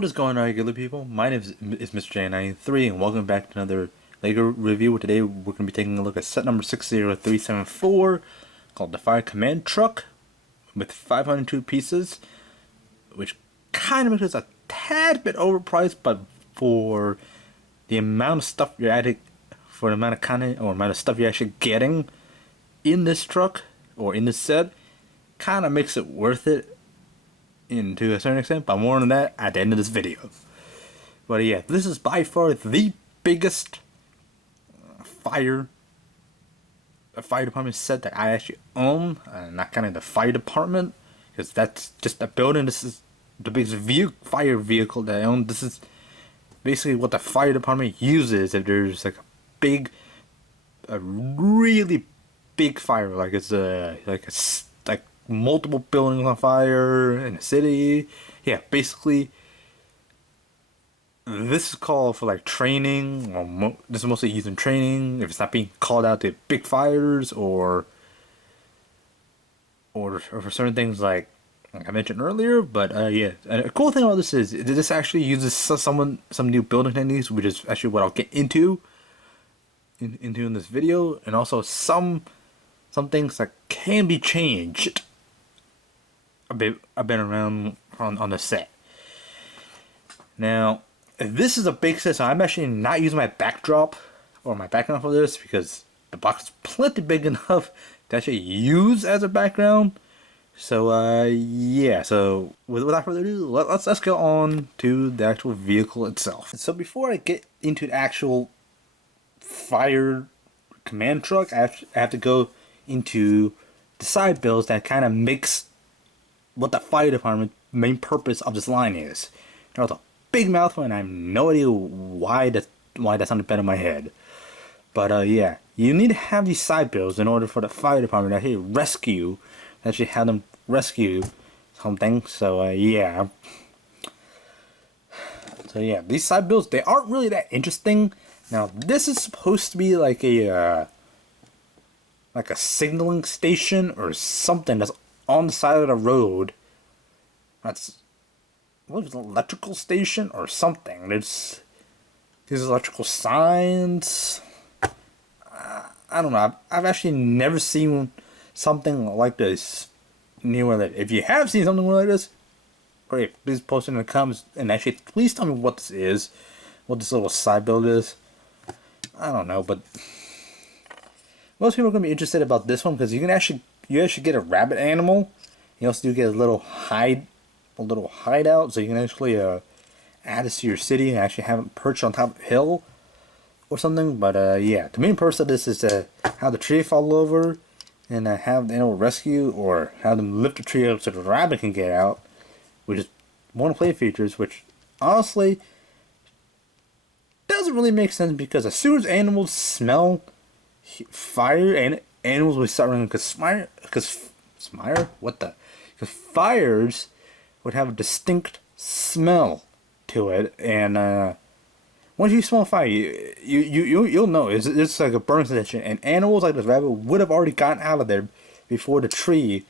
What is going on, regular people? My name is Mr. J93, and welcome back to another LEGO review. Today we're going to be taking a look at set number 60374, called the Fire Command Truck, with 502 pieces, which kind of makes it a tad bit overpriced, but for the amount of stuff you're adding, for the amount of content or amount of stuff you're actually getting in this truck or in this set, kind of makes it worth it to a certain extent, but more on that at the end of this video. But yeah, this is by far the biggest fire department set that I actually own, not kind of the fire department, because that's just a building. This is the biggest fire vehicle that I own. This is basically what the fire department uses if there's like a really big fire, like it's like multiple buildings on fire in a city. Yeah, basically this is called for like training, or this is mostly used in training if it's not being called out to big fires or for certain things like I mentioned earlier. But yeah, and a cool thing about this is this actually uses some new building techniques, which is actually what I'll get into in this video, and also some things that can be changed a bit around on the set. Now, this is a big set, so I'm actually not using my backdrop or my background for this because the box is plenty big enough to actually use as a background. So yeah, so without further ado, let's go on to the actual vehicle itself. So before I get into the actual fire command truck, I have to go into the side builds that kind of makes what the fire department's main purpose of this line is. That was a big mouthful, and I have no idea why that sounded better in my head. But yeah, you need to have these side builds in order for the fire department to actually have them rescue something. So yeah. So yeah, these side builds, they aren't really that interesting. Now this is supposed to be like a signaling station or something that's on the side of the road. That's what is it, an electrical station or something. There's these electrical signs. I don't know. I've actually never seen something like this near where I live. If you have seen something like this, great. Please post it in the comments and actually please tell me what this is, what this little side build is. I don't know, but most people are gonna be interested about this one because you actually get a rabbit animal. You also do get a little hideout, so you can actually add this to your city and actually have it perched on top of a hill or something. But yeah, the main purpose of this is to have the tree fall over and have the animal rescue, or have them lift the tree up so the rabbit can get out, which is one of the play features, which honestly doesn't really make sense because as soon as animals smell fire, and animals will start running because fires would have a distinct smell to it, and once you smell fire, you'll know it's like a burn sensation, and animals like this rabbit would have already gotten out of there before the tree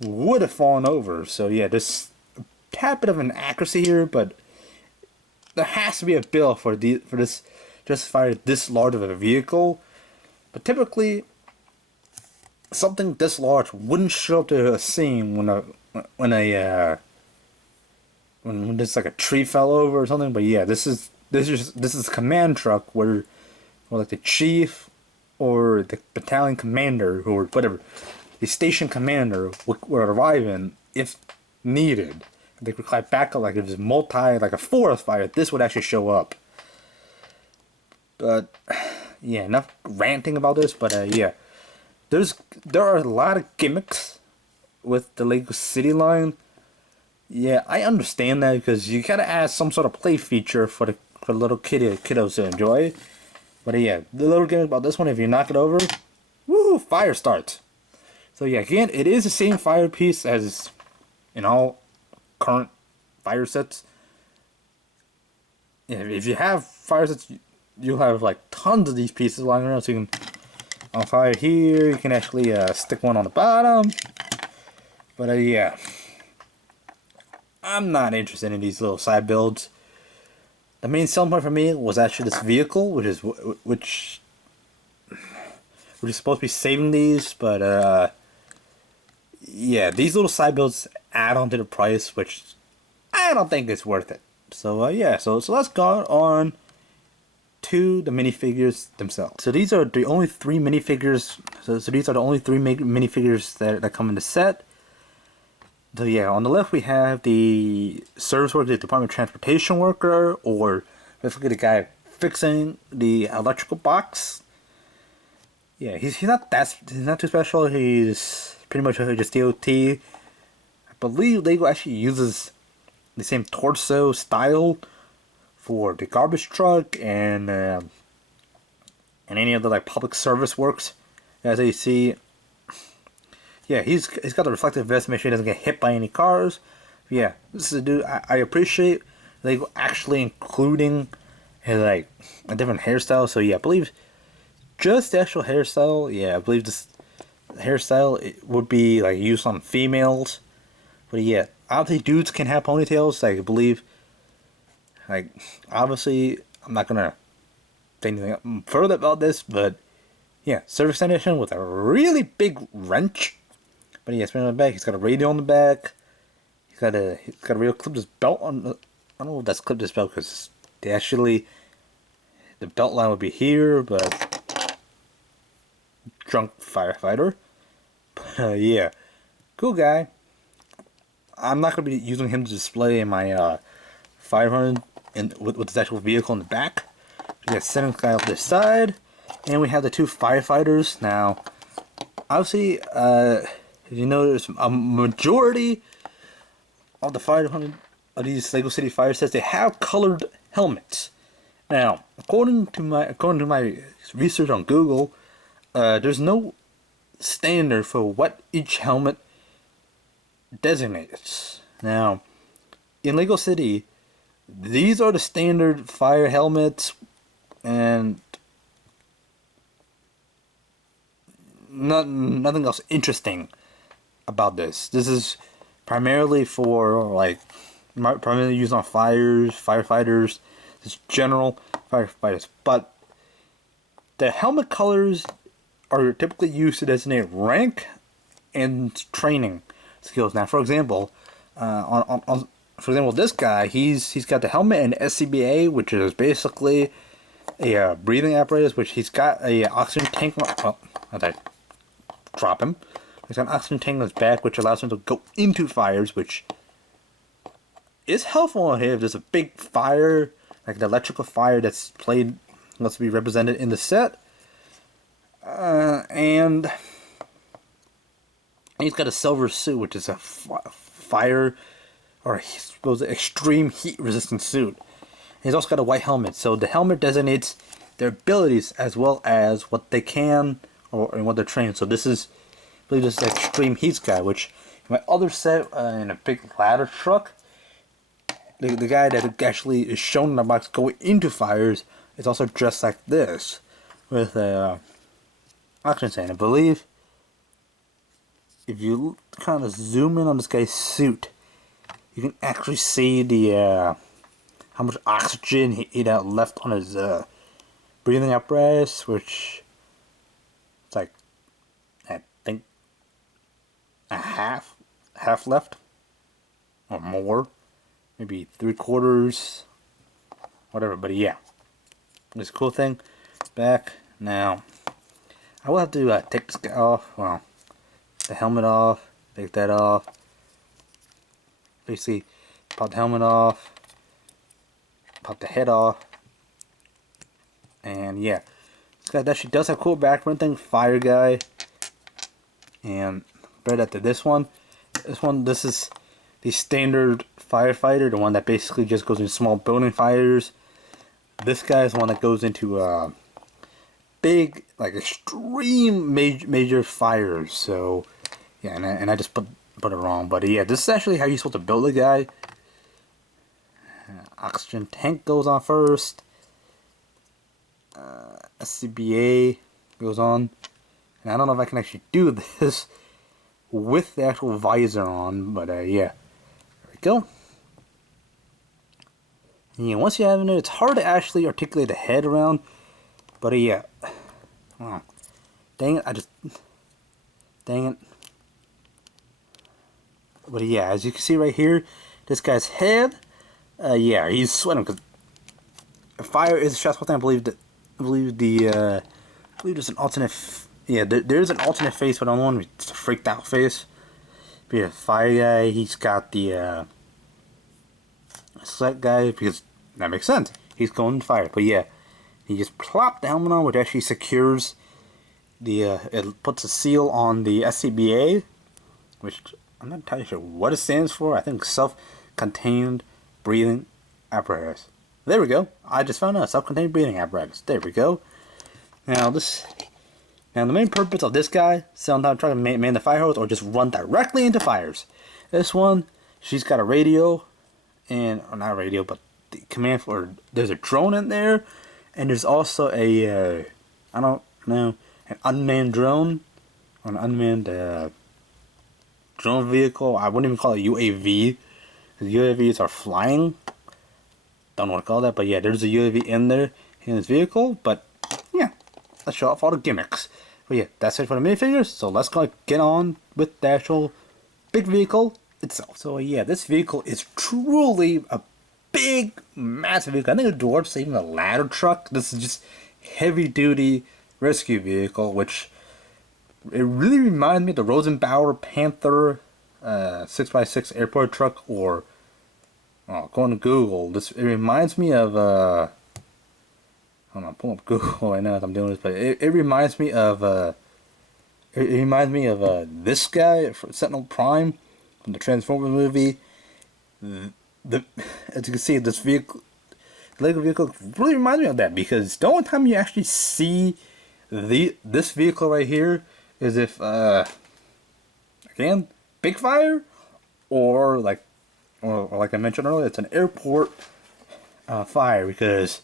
would have fallen over. So yeah, there's a tad bit of an accuracy here, but there has to be a bill for this just fire this large of a vehicle. But typically, something this large wouldn't show up to a scene when there's like a tree fell over or something. But yeah, this is a command truck where like the chief or the battalion commander or whatever, the station commander would arrive in if needed. They could climb back up, like if it's like a forest fire, this would actually show up. But yeah, enough ranting about this. But yeah, there are a lot of gimmicks with the LEGO City line. Yeah, I understand that because you gotta add some sort of play feature for the little kiddos to enjoy. But yeah, the little gimmick about this one, if you knock it over, woo, fire starts. So yeah, again, it is the same fire piece as in all current fire sets. Yeah, if you have fire sets, you'll have like tons of these pieces lying around, so you can on fire here. You can actually stick one on the bottom. But yeah, I'm not interested in these little side builds. The main selling point for me was actually this vehicle, which is supposed to be saving these, but yeah, these little side builds add on to the price, which I don't think is worth it. So yeah, so let's go on to the minifigures themselves. So these are the only three minifigures. So these are the only three minifigures that come in the set. So yeah, on the left we have the service worker, the Department of Transportation worker, or basically the guy fixing the electrical box. Yeah, he's not too special. He's pretty much just DOT. I believe Lego actually uses the same torso style for the garbage truck and any other like public service works. As you see, yeah, he's got the reflective vest to make sure he doesn't get hit by any cars. Yeah, this is a dude I appreciate Lego actually including like a different hairstyle. So yeah, I believe just the actual hairstyle. Yeah, I believe this hairstyle it would be like used on females. But yeah, obviously dudes can have ponytails. Like, I believe, like, obviously I'm not gonna say anything further about this, but yeah, service technician with a really big wrench. But yeah, spinning on the back. He's got a radio on the back. He's got a radio clipped his belt on. I don't know if that's clipped his belt because the belt line would be here, but drunk firefighter. But yeah, cool guy. I'm not going to be using him to display in my 500 with this actual vehicle in the back. We got second guy off this side, and we have the two firefighters. Now, obviously, if you notice, a majority of the 500 of these Lego City fire sets, they have colored helmets. Now, according to my research on Google, there's no standard for what each helmet designates. Now, in Lego City, these are the standard fire helmets, and nothing else interesting about this. This is primarily for primarily used on firefighters, just general firefighters. But the helmet colors are typically used to designate rank and training skills. Now, for example, this guy, he's got the helmet and SCBA, which is basically a breathing apparatus, which he's got a oxygen tank. Oh, as I drop him, he's got an oxygen tank on his back, which allows him to go into fires, which is helpful here if there's a big fire, like an electrical fire let's be represented in the set. And he's got a silver suit, which is a fire or extreme heat resistant suit. He's also got a white helmet, so the helmet designates their abilities as well as what they can and what they're trained. So this is, I believe, this is extreme heat guy. Which in my other set, in a big ladder truck, the guy that actually is shown in the box going into fires is also dressed like this with a oxygen tank. I believe if you kind of zoom in on this guy's suit, you can actually see the how much oxygen he had left on his breathing apparatus, which it's like, I think, a half left or more, maybe 3/4, whatever. But yeah, this cool thing back. Now I will have to take this guy off. Well, the helmet off, take that off, basically pop the helmet off, pop the head off, and yeah, this guy actually does have cool background thing, fire guy. And right after this is the standard firefighter, the one that basically just goes into small building fires. This guy is the one that goes into big, like extreme major fires. So yeah, and I just put it wrong, but yeah, this is actually how you're supposed to build a guy. Oxygen tank goes on first. SCBA goes on, and I don't know if I can actually do this with the actual visor on, but yeah, there we go. Yeah, once you have it, it's hard to actually articulate the head around. But yeah. Oh, dang it, dang it. But yeah, as you can see right here, this guy's head, yeah, he's sweating because fire is a stressful thing. I believe I believe there's an alternate, yeah, there's an alternate face, but I don't want it's a freaked out face. But yeah, fire guy, he's got the, sweat guy, because that makes sense. He's going to fire, but yeah, he just plopped the helmet on, which actually secures the, it puts a seal on the SCBA, which I'm not entirely sure what it stands for. I think self-contained breathing apparatus. There we go. I just found out self-contained breathing apparatus. There we go. Now the main purpose of this guy, sometimes trying to man the fire hose or just run directly into fires. This one, she's got a radio, or not radio, but the command for. There's a drone in there, and there's also a I don't know, an unmanned drone, or an unmanned drone vehicle. I wouldn't even call it UAV, because UAVs are flying. Don't know what to call that, but yeah, there's a UAV in there in this vehicle. But yeah, let's show off all the gimmicks. But yeah, that's it for the minifigures. So let's get on with the actual big vehicle itself. So yeah, this vehicle is truly a big, massive vehicle. I think it dwarfs even a ladder truck. This is just heavy duty rescue vehicle, which it really reminds me of the Rosenbauer Panther 6x6 airport truck, or going to Google. It reminds me of hold on, pull up Google right now as I'm doing this, but it reminds me of this guy, Sentinel Prime from the Transformers movie. As you can see, this vehicle, the Lego vehicle, really reminds me of that, because the only time you actually see this vehicle right here is if again, big fire, or like I mentioned earlier, it's an airport fire, because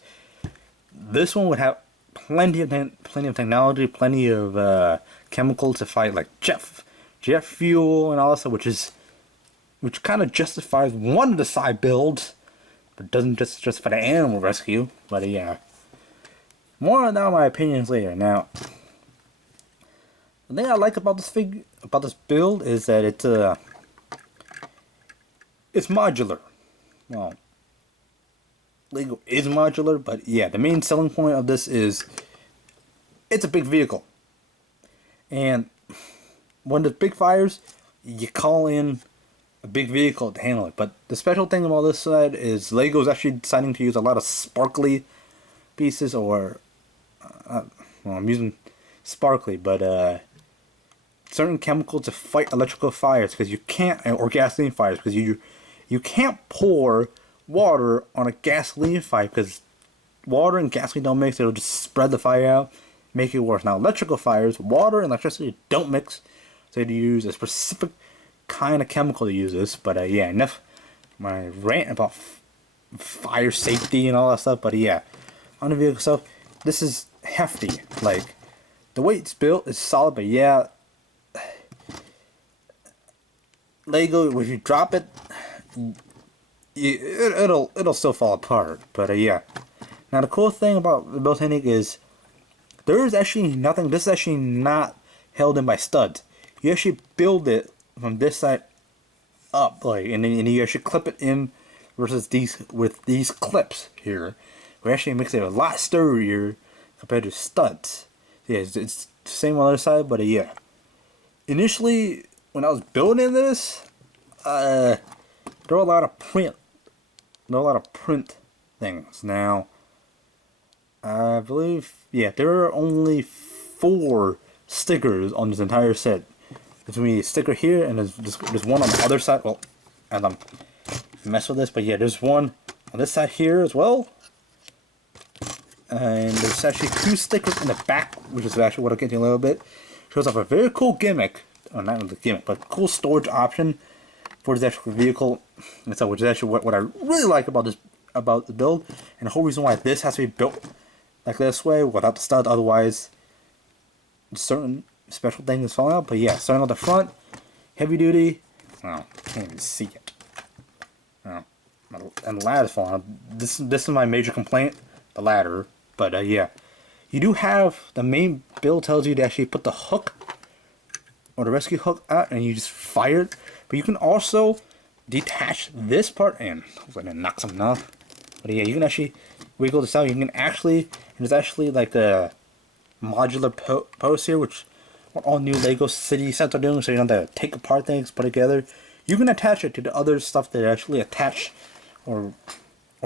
this one would have plenty of technology, plenty of chemicals to fight, like jet fuel and all that stuff, which kind of justifies one of the side builds, but doesn't just justify the animal rescue. But yeah, more on my opinions later. Now, the thing I like about this build is that it's modular. Well, Lego is modular, but yeah, the main selling point of this is it's a big vehicle. And when there's big fires, you call in a big vehicle to handle it. But the special thing about this side is Lego is actually deciding to use a lot of sparkly pieces, or well, I'm using sparkly, but certain chemicals to fight electrical fires, because you can't, or gasoline fires, because you can't pour water on a gasoline fire, because water and gasoline don't mix. It'll just spread the fire out, make it worse. Now, electrical fires, water and electricity don't mix, so you use a specific kind of chemical to use this. But yeah, enough my rant about fire safety and all that stuff. But yeah, on the vehicle itself, this is hefty. Like, the way it's built is solid, but yeah, Lego, if you drop it, it'll still fall apart. But yeah, now the cool thing about the build technique is there is actually nothing. This is actually not held in by studs. You actually build it from this side up, like, and then you actually clip it in, versus these clips here, which actually makes it a lot sturdier compared to studs. Yeah, it's the same on the other side, but yeah. Initially, when I was building this, there were a lot of print things. Now, I believe, yeah, there are only 4 stickers on this entire set. There's gonna be a sticker here, and there's one on the other side. Well, and I'm mess with this, but yeah, there's one on this side here as well. And there's actually 2 stickers in the back, which is actually what I'll get to in a little bit. Shows off a very cool gimmick, or not really gimmick, but cool storage option for this actual vehicle. And so, which is actually what I really like about the build, and the whole reason why this has to be built like this way without the stud. Otherwise, certain special things fall out. But yeah, starting on the front, heavy duty. Oh, can't even see it. Oh, and the ladder's falling out. This is my major complaint, the ladder. But yeah, you do have the main build tells you to actually put the hook or the rescue hook out, and you just fire it. But you can also detach this part, and hopefully I didn't knock something off. But yeah, you can actually wiggle this out. You can actually, and there's actually like a modular post here, which what all new Lego city sets are doing. So you don't have to take apart things, put it together. You can attach it to the other stuff that actually attach or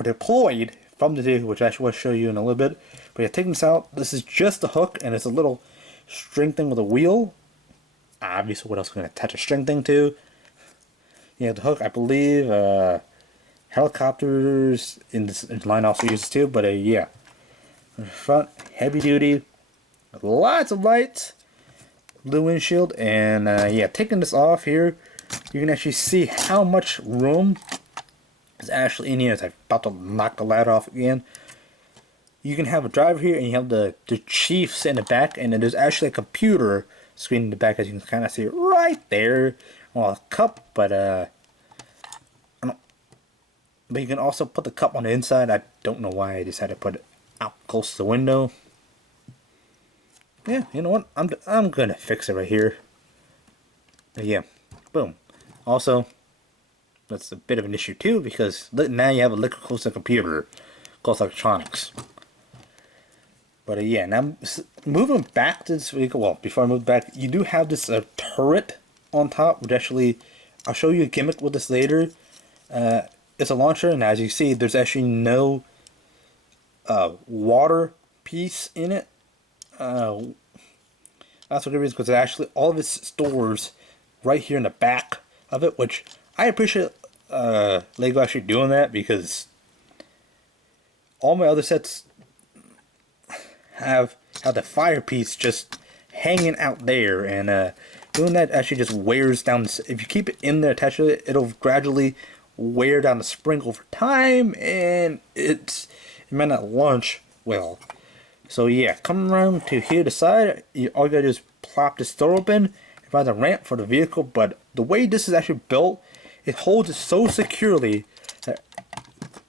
deployed from the vehicle, which I will show you in a little bit. But yeah, taking this out, this is just the hook, and it's a little string thing with a wheel. Obviously, what else can I attach a string thing to? Yeah, the hook, I believe, helicopters in this line also uses too, but yeah. Front, heavy duty, lots of lights, blue windshield, and yeah, taking this off here, you can actually see how much room is actually in here. As I'm about to knock the ladder off again. You can have a driver here, and you have the chief sitting in the back, and then there's actually a computer screen in the back, as you can kind of see right there. Well, a cup, but you can also put the cup on the inside. I don't know why I decided to put it out close to the window. Yeah, you know what? I'm gonna fix it right here. Yeah, boom. Also, that's a bit of an issue too, because now you have a liquid close to the computer, close electronics. But yeah, now moving back to this vehicle. Well, before I move back, you do have this turret on top, which actually I'll show you a gimmick with this later. It's a launcher, and as you see, there's actually no water piece in it. That's a good reason, because actually all of it stores right here in the back of it, which I appreciate Lego actually doing that, because all my other sets have the fire piece just hanging out there, and doing that actually just wears down. If you keep it in there attached to it, it'll gradually wear down the spring over time, and it might not launch well. So yeah, coming around to here the side, all you gotta do is plop this door open and find a ramp for the vehicle. But the way this is actually built, it holds it so securely that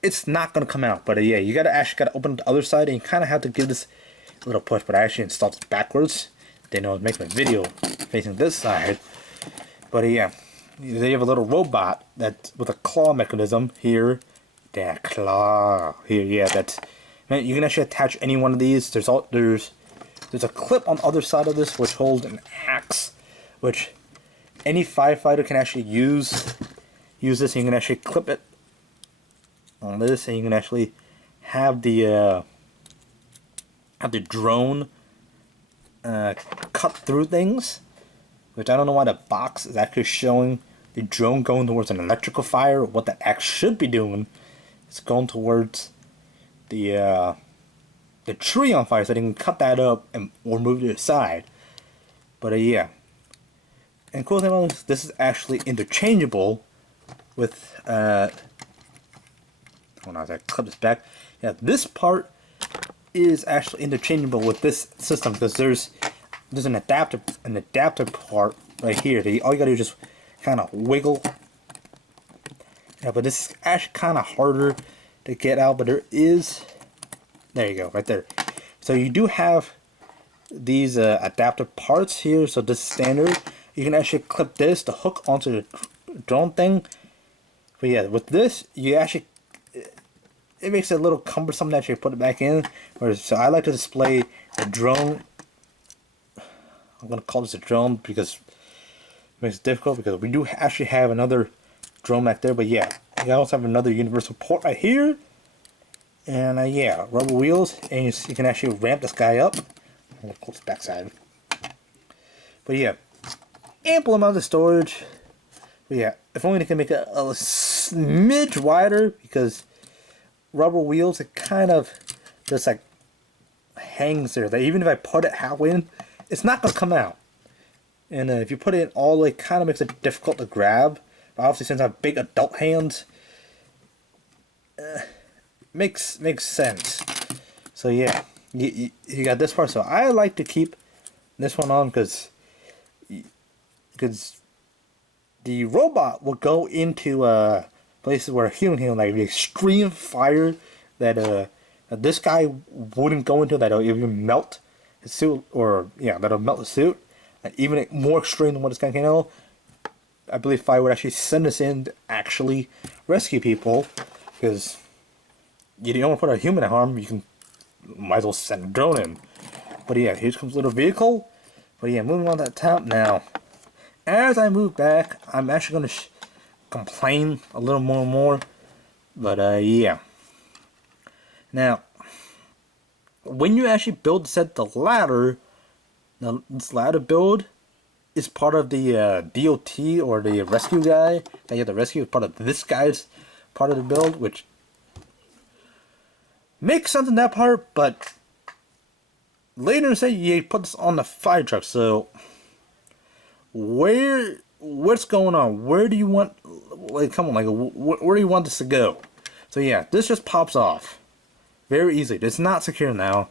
it's not gonna come out. But yeah, you gotta open the other side, and you kind of have to give this a little push. But I actually installed this backwards. Didn't know I was making a video facing this side. But yeah, they have a little robot that with a claw mechanism here. That claw here, yeah. That's, man, you can actually attach any one of these. There's a clip on the other side of this which holds an axe, which any firefighter can actually use this. And you can actually clip it on this, and you can actually have the drone cut through things, which I don't know why the box is actually showing the drone going towards an electrical fire. What that axe should be doing is going towards the tree on fire, so they can cut that up or move it to the side. But yeah, and cool thing about this is actually interchangeable with hold on, as I clip this back. Yeah, this part is actually interchangeable with this system, because there's an adapter part right here that all you gotta do is just kind of wiggle. Yeah, but this is actually kind of harder to get out, but there you go, right there. So you do have these adaptive parts here, so this is standard. You can actually clip the hook onto the drone thing. But yeah, with this, you actually, it makes it a little cumbersome to actually put it back in. So I like to display the drone. I'm going to call this a drone because it makes it difficult, because we do actually have another drone back there. But yeah, you also have another universal port right here. And yeah, rubber wheels, and you can actually ramp this guy up. I'm going to close the backside. But yeah, ample amount of storage. But yeah, if only they can make it a smidge wider, because rubber wheels, it kind of just like hangs there. That even if I put it halfway in, it's not going to come out. And if you put it in all the way, it kind of makes it difficult to grab. But obviously, since I have big adult hands, makes sense. So yeah, you got this part. So I like to keep this one on, because the robot will go into places where he can like the extreme fire that this guy wouldn't go into, that'll even melt his suit, or yeah, that'll melt the suit, and even more extreme than what this guy can handle. I believe fire would actually send us in to actually rescue people, because you don't want to put a human in harm. You can might as well send a drone in. But yeah, here comes a little vehicle. But yeah, moving on to that top now. As I move back, I'm actually going to complain a little more and more. But yeah. Now, when you actually build set the ladder, now this ladder build is part of the DOT or the rescue guy that you have to rescue. Part of this guy's part of the build, which makes sense in that part, but later say you put this on the fire truck. So what's going on? Where do you want, like, come on, like, where do you want this to go? So yeah, this just pops off very easily. It's not secure now.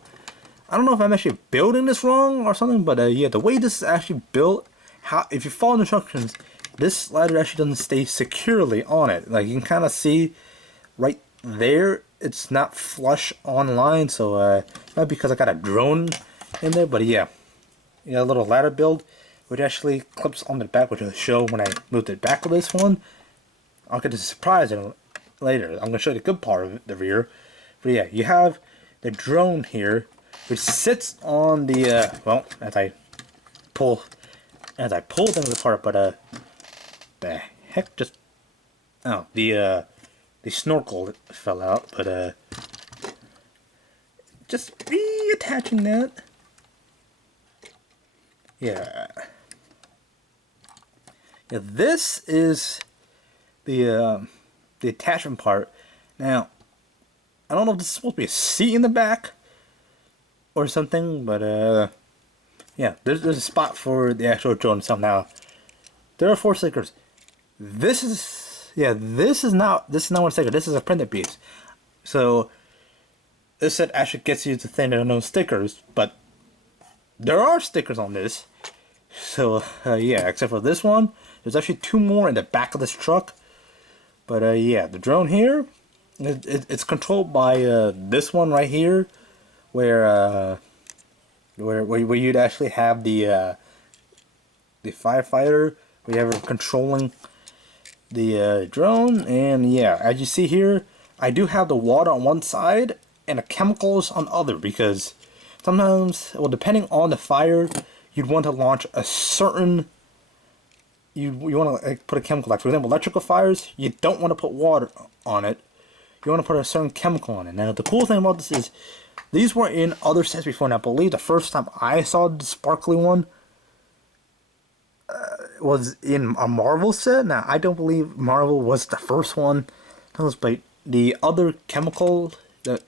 I don't know if I'm actually building this wrong or something, but yeah, the way this is actually built, if you follow the instructions, this ladder actually doesn't stay securely on it. Like, you can kind of see right there, it's not flush on line, so not because I got a drone in there, but yeah, you got a little ladder build, which actually clips on the back, which I'll show when I move it back with this one. I'll get to surprise it later. I'm going to show you the good part of it, the rear. But yeah, you have the drone here, which sits on the, well, as I pull things apart, but the heck just, oh, the snorkel fell out, but just reattaching that. Yeah. Yeah, this is the attachment part. Now, I don't know if this is supposed to be a seat in the back or something, but yeah, there's a spot for the actual drone itself. Now, there are 4 stickers. This is not one sticker. This is a printed piece. So this set actually gets you to think there are no stickers, but there are stickers on this. So yeah, except for this one, there's actually 2 more in the back of this truck. But yeah, the drone here, it's controlled by this one right here, where you'd actually have the firefighter, where you have her controlling the drone. And yeah, as you see here, I do have the water on one side and the chemicals on the other, because sometimes, well, depending on the fire, you'd want to launch a certain, you want to like, put a chemical, like for example electrical fires, you don't want to put water on it, you want to put a certain chemical on it. Now the cool thing about this is, these were in other sets before, and I believe the first time I saw the sparkly one was in a Marvel set. Now I don't believe Marvel was the first one, but the other chemical, the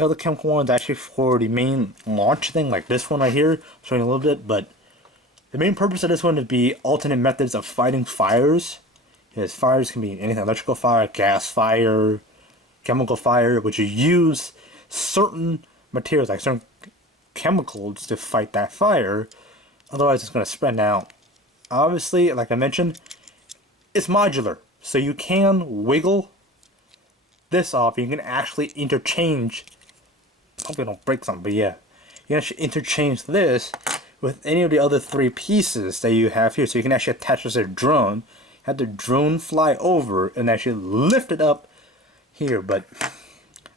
other chemical one is actually for the main launch thing, like this one right here, showing a little bit, but the main purpose of this one would be alternate methods of fighting fires. Because fires can be anything: electrical fire, gas fire, chemical fire, which you use certain materials, like certain chemicals, to fight that fire. Otherwise, it's going to spread out. Obviously, like I mentioned, it's modular, so you can wiggle this off. You can actually interchange. Hopefully, I don't break something, but yeah, you can actually interchange this with any of the other 3 pieces that you have here. So you can actually attach this to a drone, have the drone fly over, and actually lift it up here. But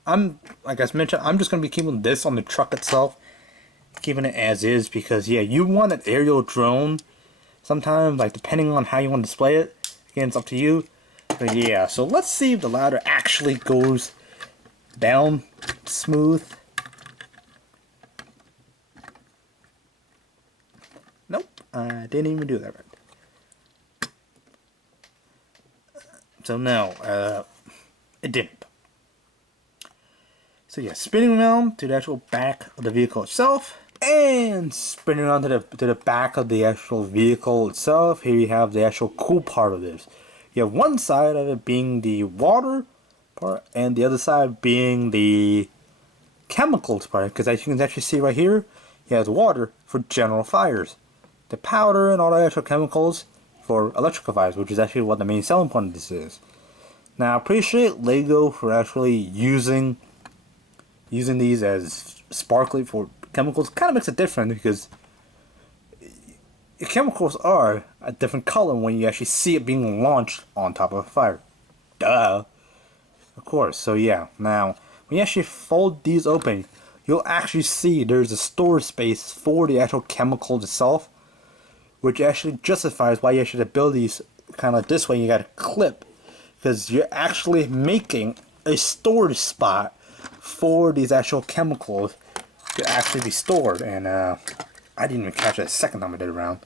like I mentioned, I'm just going to be keeping this on the truck itself, keeping it as is, because yeah, you want an aerial drone sometimes, like depending on how you want to display it. Again, it's up to you. But yeah, so let's see if the ladder actually goes down smooth. Nope, I didn't even do that right. So now, it didn't. So yeah, spinning around to the actual back of the vehicle itself, and spinning around to the back of the actual vehicle itself. Here you have the actual cool part of this. You have one side of it being the water part, and the other side being the chemicals part. Because as you can actually see right here, you have the water for general fires, the powder and all the actual chemicals for electrical fires, which is actually what the main selling point of this is. Now I appreciate Lego for actually using these as sparkly for chemicals. Kind of makes it different because the chemicals are a different color when you actually see it being launched on top of a fire. Duh. Of course. So yeah. Now when you actually fold these open, you'll actually see there's a storage space for the actual chemicals itself, which actually justifies why you actually build these kind of this way. You got to clip, because you're actually making a storage spot for these actual chemicals to actually be stored. And I didn't even catch it the second time I did it around.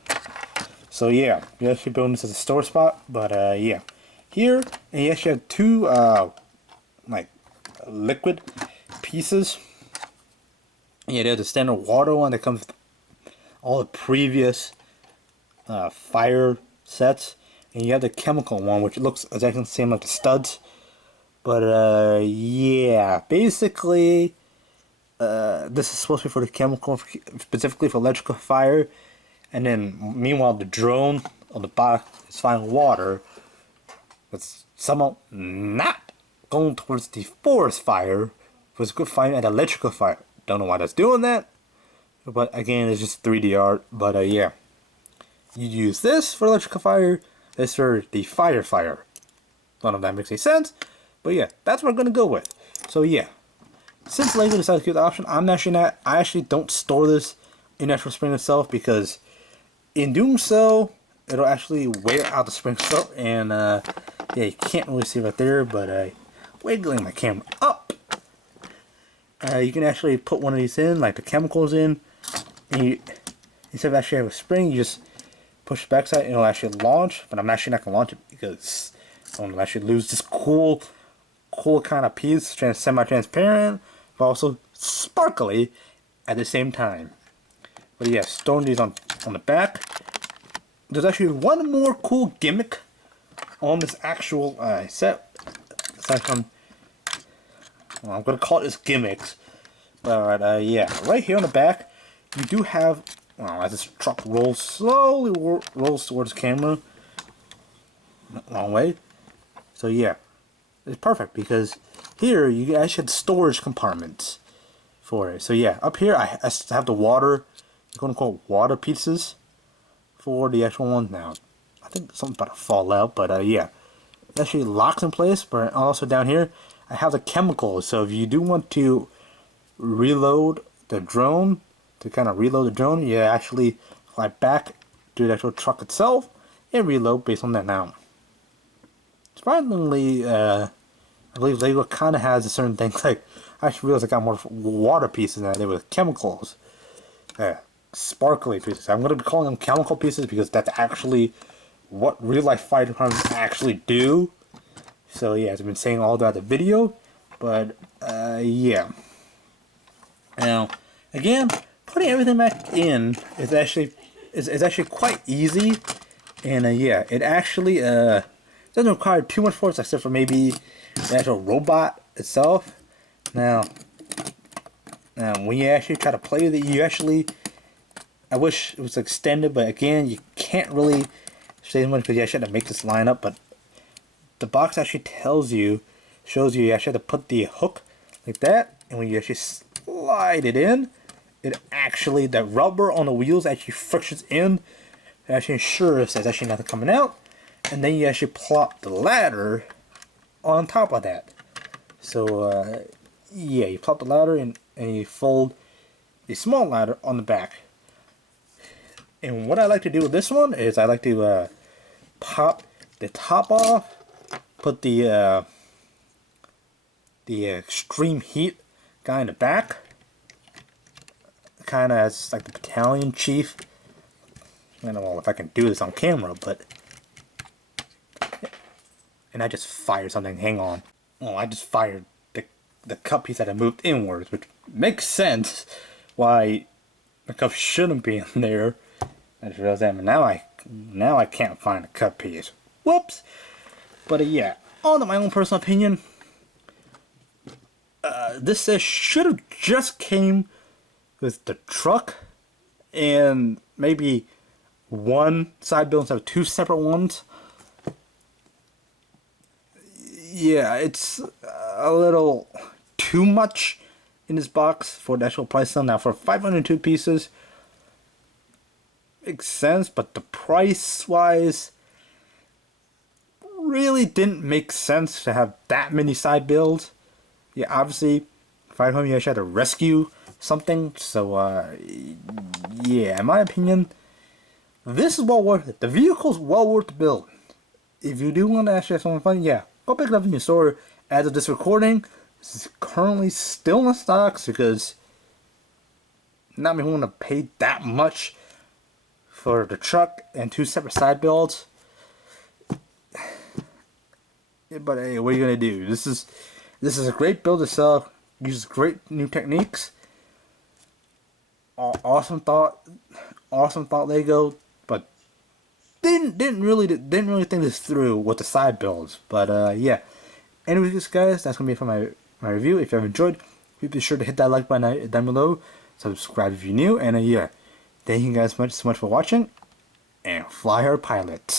So yeah, you're actually building this as a storage spot. But yeah, here and you actually have two like liquid pieces. Yeah, there's the standard water one that comes with all the previous fire sets, and you have the chemical one, which looks exactly the same like the studs. But yeah, basically, this is supposed to be for the chemical, specifically for electrical fire, and then meanwhile the drone on the box is finding water. It's somehow not going towards the forest fire, but it's good finding an electrical fire. Don't know why that's doing that, but again, it's just 3D art. But yeah, you use this for electrical fire, this for the fire. None of that makes any sense, but yeah, that's what I'm gonna go with. So yeah, since Lego decided to give the option, I'm actually not. I actually don't store this in the actual spring itself, because in doing so, it'll actually wear out the spring itself, and yeah, you can't really see right there, but wiggling my camera up, you can actually put one of these in, like the chemicals in, and you, instead of actually have a spring, you just push the backside and it'll actually launch. But I'm actually not gonna launch it because I want to actually lose this cool kind of piece, semi-transparent, but also sparkly at the same time. But yeah, storing these on the back. There's actually one more cool gimmick on this actual set. Aside from, well, I'm gonna call it this gimmicks. But yeah, right here on the back, you do have. Well, as this truck slowly rolls towards the camera, long way. So yeah, it's perfect because here you actually have storage compartments for it. So yeah, up here I have the water, quote unquote water pieces for the actual one. Now I think something's about to fall out, but yeah, it actually locks in place. But also down here I have the chemicals. So if you do want to reload the drone, you actually fly back to the actual truck itself and reload based on that. Now, surprisingly, I believe Lego kind of has a certain thing. Like, I actually realized I got more water pieces than I did with chemicals. Sparkly pieces. I'm going to be calling them chemical pieces because that's actually what real life fire departments actually do. So yeah, as I've been saying all throughout the video. But yeah. Now, again, putting everything back in is actually quite easy, and yeah, it actually doesn't require too much force except for maybe the actual robot itself. Now when you actually try to play with it, you actually, I wish it was extended, but again, you can't really say as much because you actually have to make this line up. But the box actually shows you you actually have to put the hook like that, and when you actually slide it in, it actually, the rubber on the wheels actually frictions in. It actually ensures there's actually nothing coming out. And then you actually plop the ladder on top of that. So yeah, you plop the ladder and you fold the small ladder on the back. And what I like to do with this one is I like to pop the top off, put the extreme heat guy in the back, kind of as like the battalion chief. I don't know if I can do this on camera, but, and I just fired something. Hang on. Oh, I just fired the cup piece that I moved inwards, which makes sense why the cup shouldn't be in there. I just realized that, but now I can't find the cup piece. Whoops. But yeah, on my own personal opinion, this set should have just came with the truck and maybe one side build instead of two separate ones. yeah, it's a little too much in this box for the actual price. Now for 502 pieces, makes sense, but the price wise really didn't make sense to have that many side builds. Yeah, obviously, Fire Home you actually had to rescue something, so yeah, in my opinion, this is well worth it. The vehicle's well worth the build. If you do want to actually have some fun, yeah, go pick it up in your store. As of this recording, this is currently still in stocks because not many want to pay that much for the truck and 2 separate side builds. But hey, what are you gonna do? This is a great build to sell. Uses great new techniques. Awesome thought Lego, but didn't really think this through with the side builds. But yeah. Anyways, guys, that's gonna be it for my review. If you have enjoyed, please be sure to hit that like button down below. Subscribe if you're new, and yeah, thank you guys so much for watching, and fly our pilots.